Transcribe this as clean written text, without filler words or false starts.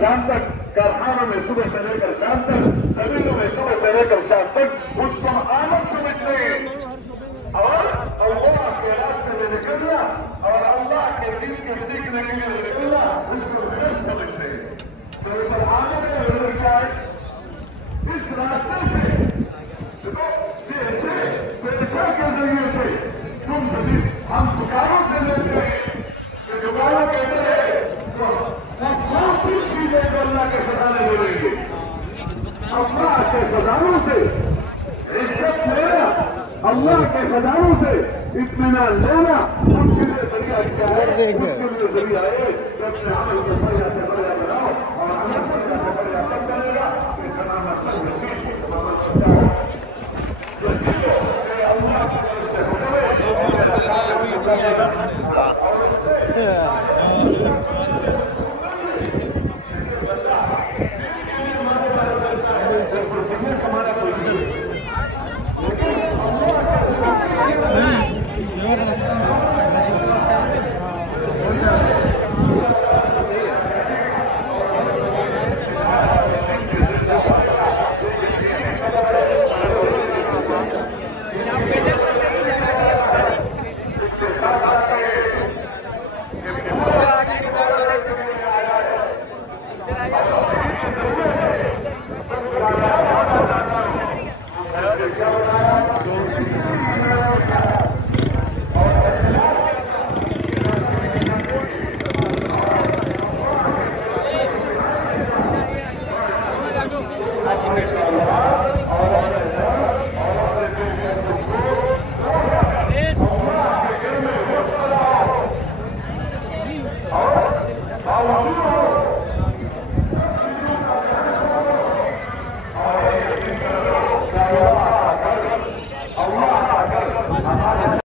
शाम तक, कारखानों में सुबह से लेकर शाम तक, जमीनों में सुबह से लेकर शाम तक उसको आमद समझते और अल्लाह के रास्ते में निकलना और अल्लाह के दिन के सीखने के लिए निकलना उसको खैर समझते हैं। तो इस आने में इस रास्ते से जैसे पैसा के जरिए से तुम हम दुकानों से लेते हैं, तो दुकानों कहते हैं तो कौन सी चीजें को अल्लाह के खजाने मिलेंगे? अल्लाह के खजानों से इज्जत लेना, अल्लाह के खजानों से इत्मीनान लेना, उसके लिए जरिया क्या है? उसके लिए जरिया है कि अपने अमल को बढ़िया से बढ़िया बनाओ और अमल को बढ़िया से बढ़िया तब करेगा कि खजाना मतलब क्या